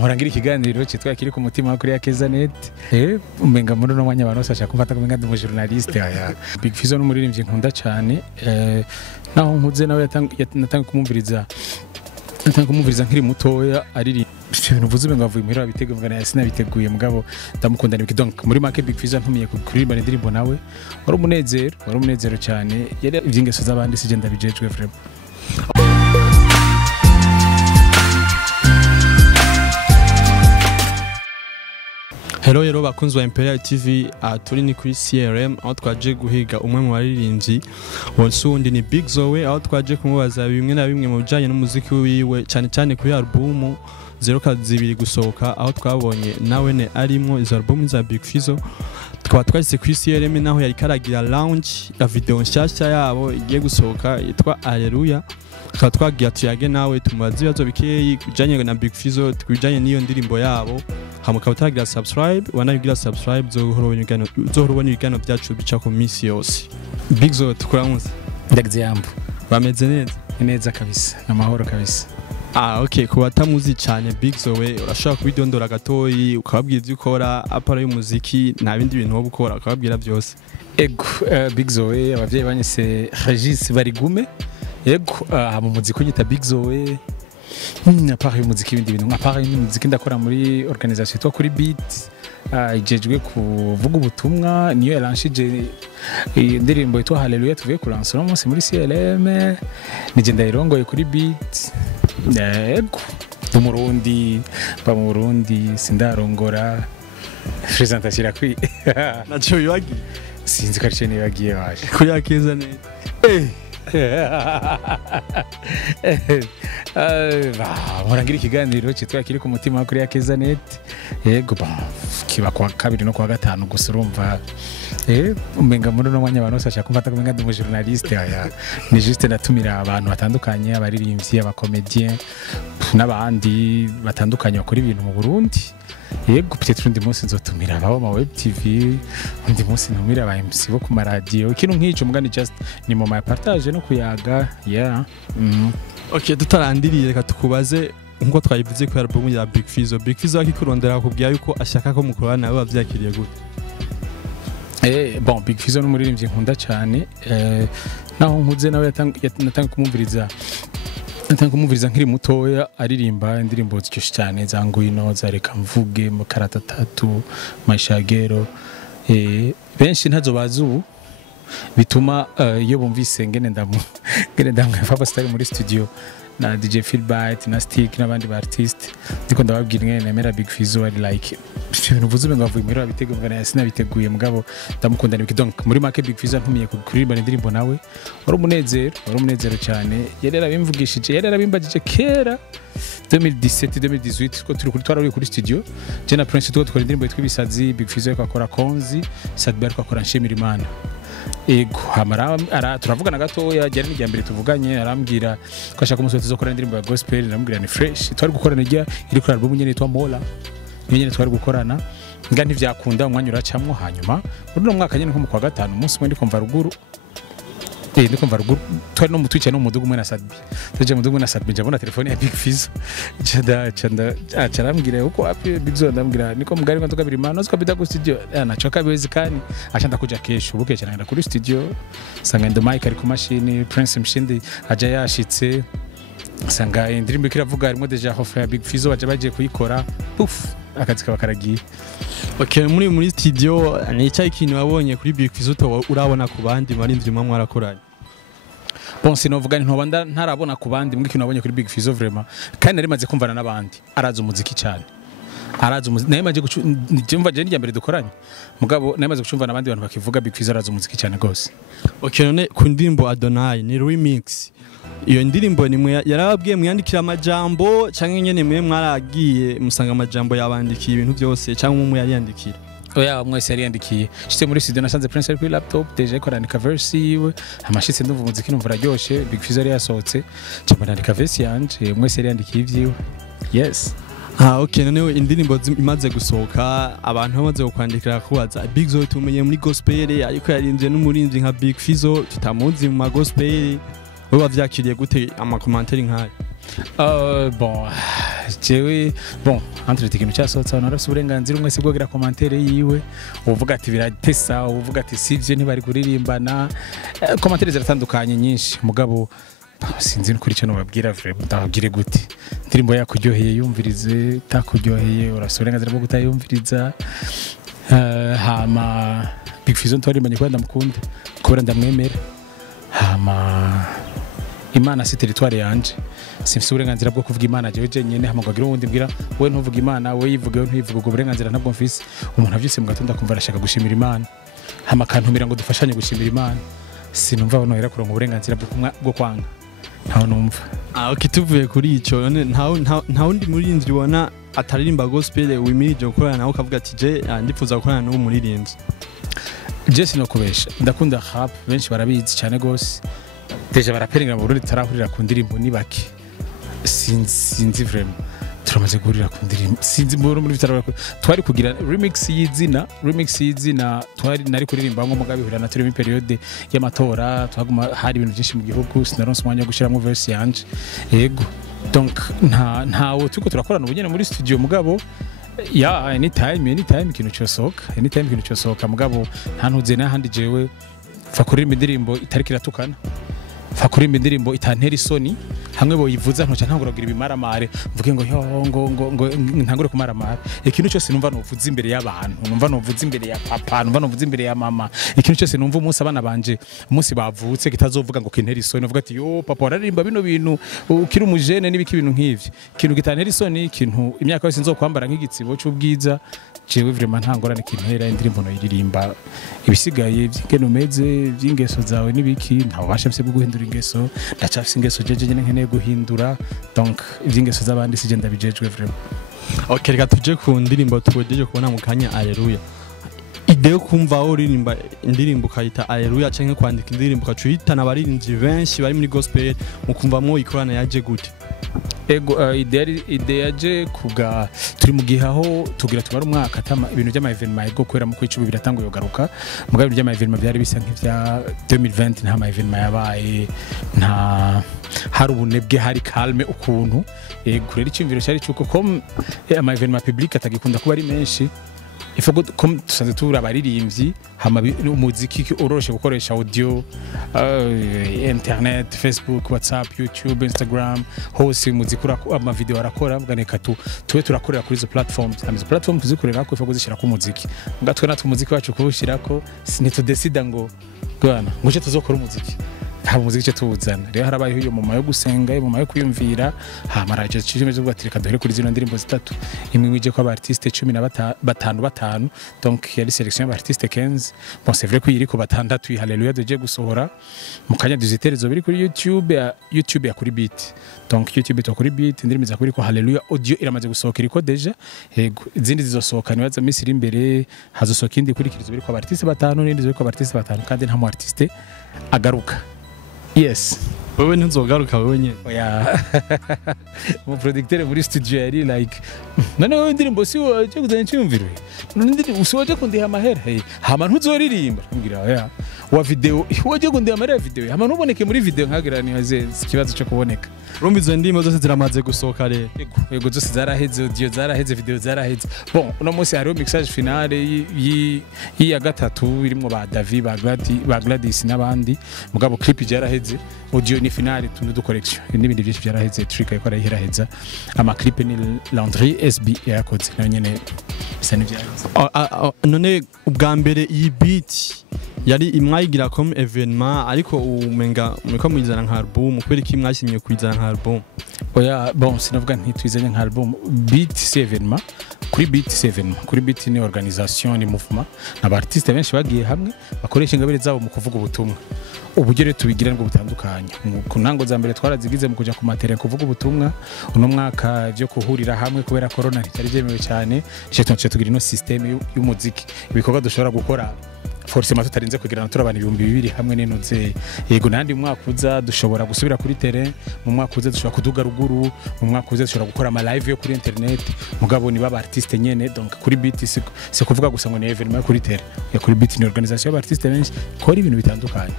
Murangira ikiganiro cyitwa kiri ku mutima kuri ya Kezanet. Umenga muri no mwanya abantu bashaka kumfata kumenga ndi journaliste aya. Big Fizzo n'umuririmbyi nkunda cyane. Naho nkuze nawe natanga kumumviriza. Natanga kumumviriza nkiri mutoya ariri ibintu vuze ngo avuye muhira bitego mvana yasina biteguye mugabo ndamukunda nibiki donc muri make Big Fizzo ntumiye kuririmba indirimbo nawe wari umunezero cyane yari ivyingeso z'abandi sije ndabijejwe vraiment. Hello bakunzi wa Imperial TV, turi ni kuri CRM aho twaje guhiga umwe mu baririmbyi wonsundi ni Big Zoe aho twaje kumubaza bimwe na bimwe mu bijanye n'umuziki wiwe cyane kuri album 02 gusohoka aho twabonye nawe ne arimo izo album za Big Fizzo. Tukaba twashyize kuri CRM naho yari karagira launch ya video nshyashya yabo igiye gusohoka yitwa Alleluia. Tukaba twagiye tuyage nawe tumubaza ibibazo bikeyi kujanye na Big Fizzo kujanye n'iyo ndirimbo yabo. Hamuka utagira subscribe wanayigira subscribe zohorobona ibigano byacu bica ku minsi yose. Big Zoe tukuramuze. Ndagize yambu. Bameze neza? Neza kabisa. Amahoro kabisa. Okay, kubatamuzi cyane Big Zoe urashaka kubidondora gatoyi ukababwira ibyo ukora apara y'umuziki nta bindi bintu wo gukora ukababwira byose. Ego Big Zoe abavyeyi banyise Regis Barigume. Ego mu muziki unyita Big Zoe. Apara y'umuziki ibindi bintu apara y'umuziki ndakora muri organisation yitwa kuri Beat ijejwe kuvuga ubutumwa niyo yaranshije indirimbo yitwa Hallelujah tuvuye kuransa umunsi muri CLM nije ndayirongoye kuri Beat. Ego umurundi ba mu Burundi sindarongora presentation kwi nacho yagi sinzi ko cyane yagiye waje kuri akeza neza. Murangira ikiganiro cyitwa kiri ku mutima kuri ya Kezanet. Yego kiba kwa kabiri no kwa gatanu gusa urumva umenga muri no mwanya abantu bashaka kumfata kumenga ndi journaliste aya ni juste natumira abantu batandukanye abaririmbyi abakomedien n'abandi batandukanye bakora ibintu mu Burundi. Yego peut-être undi munsi nzotumira abo ma web TV undi munsi ntumira aba MC bo ku radio ikintu nk'ico mugani just ni mu ma partage no kuyaga Okay, tutarandiriye reka tukubaze nkuko twayivuze ku album ya Big Fizzo. Big Fizzo akikurondera kubwiya yuko ashaka ko mukorana nabo bavyakiriye gute? Bon Big Fizzo n'umuririmbyi nkunda cyane naho nkuze nawe natanga kumumviriza nkiri mutoya aririmba indirimbo zicyoshye cyane za Ngwino za Reka Mvuge mu Karata Tatu Mashagero benshi ntazo bazu bituma iyo bumvise ngene ndamwe stari muri studio na DJ Feedback na Stick n'abandi ba artist ndiko ndababwira ngene nemera Big Fizzo ari like ibintu vuze ngo avuye muri bitego mvana yasina biteguye mugabo ndamukunda nibiki donc muri make Big Fizzo ntumiye kuririmba indirimbo nawe wari umunezero cyane yari yarabimvugishije yari yarabimbagije kera 2017 ko turi kuri kuri studio je na Prince tukora indirimbo yitwa Ibisazi Big Fizzo akora Konzi Sadber akora Nshimira Imana. Ego hamara turavugana gatoya cyane n'ijyambere tuvuganye arambwira ko ashaka umusozi zo gukora indirimbo ya gospel arambwira ni fresh twari gukorana iri kuri album nyene yitwa Mola nyene twari gukorana nga ntivyakunda umwanya uracamwo hanyuma muri no mwaka nyene nko mu kwa gatanu umunsi umwe ndikumva ruguru twari no mutwica no mudugu mwe na Sadbi tuje mudugu na Sadbi njabona telefone ya Big Fizzo chanda arambwira uko api Big Zoe ndambwira niko mugari ngo tukabiri imana zo kabida ku studio nachoka bezikani achanda kuja kesho buke cyane kuri studio sanga ndo mic ari ku machine Prince Mshindi aja yashitse sanga indirimbo kiravuga harimo deja hofa ya Big Fizzo baje kuyikora puf akazi kaba karagiye. Okay, muri studio nica ikintu wabonye kuri Big Fizzo urabona ku bandi marindwi mwa mwarakoranye? Bon sinovuga ntoba ntarabona ku bandi mbwe ikintu wabonye kuri Big Fizzo vraiment kandi narimaze kumvana n'abandi araza umuziki cyane narimaze gucumva je n'ijyambere dukoranye mugabo narimaze gucumva n'abandi bantu bakivuga Big Fizzo araza umuziki cyane gose. Okay, none ku ndimbo Adonai ni remix iyo ndirimbo ni yarababwiye mwandikira amajambo cyangwa nyene mwe mwaragiye musanga amajambo yabandikiye ibintu byose cyangwa umwe yari yandikira? Oya mwese yari yandikiye shite muri studio nasanze Prince ari kuri laptop deje ko randika verse yiwe amashitse ndumva umuziki numva raryoshe Big Fizzo yari yasohotse cyangwa randika verse yanje mwese yari yandikiye ivyiwe. Yes. Okay, none indirimbo imaze gusohoka abantu bamaze kwandikira kubaza Big Zoe tumenye muri gospel ariko yarinze n'umurinzi nka Big Fizzo tutamuzi mu gospel. Wewe wavyakiriye gute ama commentaire nkayo? Bon jewe bon entre ikintu cyasohotse abantu barafite uburenganzira umwe se bwogira commentaire yiwe uvuga ati biratesa uvuga ati sivyo ntibari kuririmbana commentaire ziratandukanye nyinshi mugabo sinzi kuri cyo nobabwira vraiment ndababwire gute indirimbo yakuryoheye yumvirize takuryoheye urafite uburenganzira bwo kutayumviriza hama Big Fizzo twarimbanye kwa ndamukunda kubera ndamwemera hama Imana si territoire yanje simfise uburenganzira bwo kuvuga Imana jewe jenyene hamagwagira uwundi mbwira we ntuvuga Imana we yivuga ntuyivuga ubwo burenganzira ntabwo mfise umuntu avyise mu gatondo akumva arashaka gushimira Imana hama kantumira ngo dufashanye gushimira Imana sinumva abantu era kuronka uburenganzira bwo kwanga ntaho numva okay tuvuye kuri ico nta wundi muririmbyi ubona ataririmba gospel wimirije gukorana nawe ukavuga ati je ndipfuza gukorana n'uwo muririmbyi je sinokubesha ndakunda rap benshi barabizi cyane gose deja baraperenga mu Burundi tarahurira ku ndirimbo ni bake sinzi vraiment turamaze guhurira ku ndirimbo sinzi muri bitaro twari kugira remix y'izina twari nari kuririmba ngo mugabihurira na turi mu periode y'amatora twaguma hari ibintu byinshi mu gihugu sinaronse umwanya wo gushiramo verse yanje yego donc ntawo tuko turakorana ubunyene muri studio mugabo ya anytime ikintu cyosohoka mugabo nta ntuze n'ahandi jewe fa kuririmba indirimbo itari kiratukana fa kuririmba indirimbo itantera isoni hamwe boyivuza ntoca ntanguragira ibimaramare mvuge ngo ntangure kumaramara ikintu cyose numva novuza imbere y'abantu numva novuza imbere ya papa numva novuza imbere ya mama ikintu cyose numva umunsi abana banje umunsi bavutse kitazovuga ngo kintera isoni uvuga ati yo papa wararimba bino bintu ukiri umujene n'ibiki bintu nk'ivyo ikintu gitantera isoni ikintu imyaka yose nzokwambara nk'igitsibo cy'ubwiza jewe vraiment ntangorane kintera indirimbo no yiririmba ibisigaye by'ingeno umeze by'ingeso zawe n'ibiki ntaho bashafise bwo guhindura ingeso ndacafise ingeso jeje nyene nkene guhindura donc ivy'ingeso z'abandi sije ndabijejwe vraiment okay reka tuje ku ndirimbo tuwejeje kubona mu kanya Alleluia ide yo kumva uririmba indirimbo kayita Alleluia canke kwandika indirimbo kacuyita n'abaririmbyi benshi bari muri gospel mu kumvamwo ikorana yaje gute ego ide yaje kuga turi mu gihe aho tugira tubara umwaka atama ibintu by'ama evenement ego kwera mu kwicubu biratanguye yogaruka mu ibintu by'ama evenement byari bisa nk'ivya 2020 nta ma evenement yabaye nta hari ubunebwe hari calme ukuntu ego rero icyumviro cyari cyuko comme ama evenement public atagikunda kuba ari menshi ifogo comme tusanze tura abaririmbyi hama umuziki uroroshe gukoresha audio internet Facebook WhatsApp YouTube Instagram hose umuziki ama video arakora bwaneka tuwe turakorera kuri izo platforms hamizo platform tuzikorera ko ifogo zishira ku muziki ngatwe natwe umuziki wacu kuwushirako sinitudesida ngo gwana nguje tuzokora umuziki haba umuziki cyo tuwuzana rero harabaye iyo mama yo gusenga mu mayo kuyumvira hamaraje cyimeje bwatireka dore kuri zino ndirimbo zitatu imwe wije ko abartiste 15 donc yari selection y'abartiste 15 bon c'est vrai ko yiri ko batandatu Hallelujah doje gusohora mu kanya duziterezo biri kuri YouTube ya kuri beat donc YouTube to kuri beat indirimbo za kuri ko Hallelujah audio iramaze gusohoka iriko deja yego izindi zizosohoka nibaza misiri imbere hazosohoka indi kuri kirizo biri ko abartiste 5 n'indi ziri ko abartiste 5 kandi nta mu artiste agaruka. Yes. Wewe ntuzogaruka wewe nyene. Oya. Mu producteur muri studio yari like none wewe ndirimbo si waje kuzana cyumviro. Ndirimbo usoje kundiha amahera. Hey, hama ntuzoririmba. Ngira oya. Wa video waje kundiha amahera video. Hama ntuboneke muri video nkagira ni haze ikibazo cyo kuboneka. Urumva izo ndimo zose ziramaze gusohoka rero. Yego zose zaraheze audio zaraheze video zaraheze. Bon, uno munsi hariho mixage finale ya gatatu irimo ba David ba Gladys n'abandi. Mugabo clip yaraheze. Audio ni finale tundu du collection. N'ibindi byinshi byaraheze trick ariko araheza. Ama clip ni Landry SB yakoze nanyene bisa n'ibyaraheze. None ubwa mbere iyi beat yari imwayigira comme événement ariko umenga muriko mwizana nka album kweri ki mwashimye kwizana nka album. Oya bon sinavuga ntitwizanye nka album beat c'est événement kuri beat c'est événement kuri beat ni organisation ni mouvement n'abartiste benshi bagiye hamwe bakoresha ingabire zabo mu kuvuga ubutumwa ubugere tubigira ngo butandukanye ku ntango za mbere twarazigize mu kuja ku matere kuvuga ubutumwa uno mwaka byo kuhurira hamwe kubera corona ntitari byemewe cyane cyo tugira no system y'umuziki ibikorwa dushobora gukora forcément tutarinze kugirana turabana 2000 hamwe n'intuze yego nandi mwaka uza dushobora gusubira kuri terrain mu mwaka uza dushobora kuduga ruguru mu mwaka uza dushobora gukora ama live yo kuri internet mugabo ni baba artiste nyene donc kuri beat c'est kuvuga gusa ngo ni événement kuri terrain ya kuri beat ni organisation y'abartiste benshi kora ibintu bitandukanye.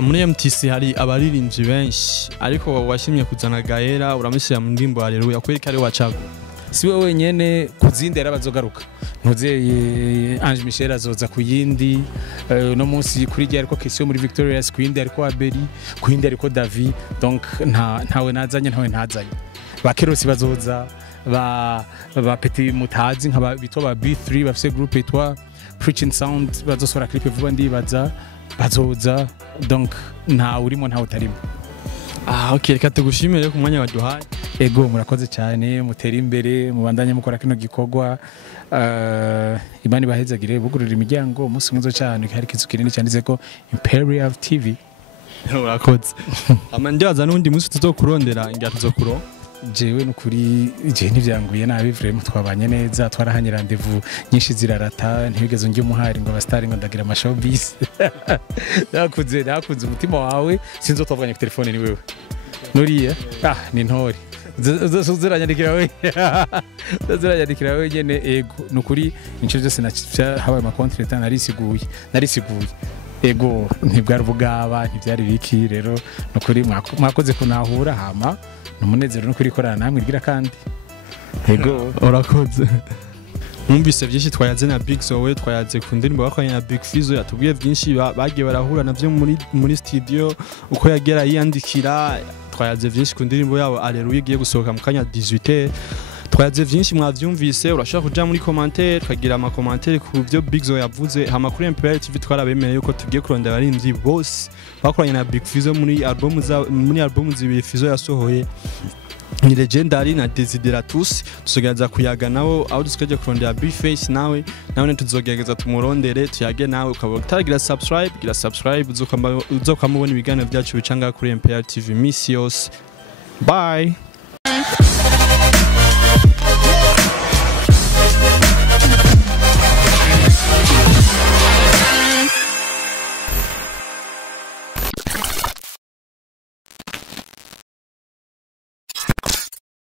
muri MTC hari abaririmbyi benshi ariko washimye kuzana Gaera uramushyira mu ndimbo Haleluya kwereka ari wacago si we wenyene kuzindi yarabazogaruka ntuzeye Ange Michel azoza ku yindi no munsi kuri gihe ariko question muri Victorious ku yindi ariko Abeli ku yindi ariko David donc ntawe nazanye bakerosi bazoza ba Petit Mutazi nkaba bitwa ba B3 bafise groupe yitwa Preaching Sound bazosora clip vuba ndibaza bazoza donc nta urimo nta utarimo. Okay, reka tugushimire ku mwanya waduhaye. Ego murakoze cyane mutera imbere mubandanye mukora kino gikorwa Imana bahezagire bugurura imiryango umunsi mwiza cyane hari kizukirinde cyanditse ko Imperial TV. Urakoze. Amandibaza n'undi munsi tuzokurondera ingira tuzokuro. Jewe nukuri je nivyanguye nabi vraiment twabanye neza twarahanye rendezvous nyinshi zirarata ntibigeze ngiye umuhari ngo abastari ngo ndagira amashowbiz nakunze umutima wawe sinzotavuganye ku telefone ni wewe nuriye ni ntore ziranyandikira wewe nyene ego nukuri inshuro zose habaye ama contract narisiguye ego ntibwari bugaba ntibyari biki rero nukuri mwakoze kunahura hama numunezero no kurikorana namwe igira kandi ego urakoze Mwumvise byinshi twayaze na Big Zoe twayaze ku ndirimbo bakoranye na Big Fizzo yatubwiye byinshi bagiye barahura navyo muri studio uko yagera yiyandikira twayaze byinshi ku ndirimbo yabo Haleluya igiye gusohoka mu kanya 18h twayaze byinshi mwavyumvise urashaka kuja muri commentaire twagira ama commentaire ku byo Big Zoe yavuze hama kuri Imperial TV twarabemereye yuko tugiye kurondera abarimvyi bose bakoranye na Big Fizzo muri album zibiri Fizzo yasohoye ni Legendary na Desideratus tuzogerageza kuyaga nawo aho duskaje kurondera Big Face nawe tuzogerageza tumurondere tuyage nawe ukaba utaragira subscribe uzokamubona ibiganiro byacu bicanga kuri Imperial TV Miss yose bye.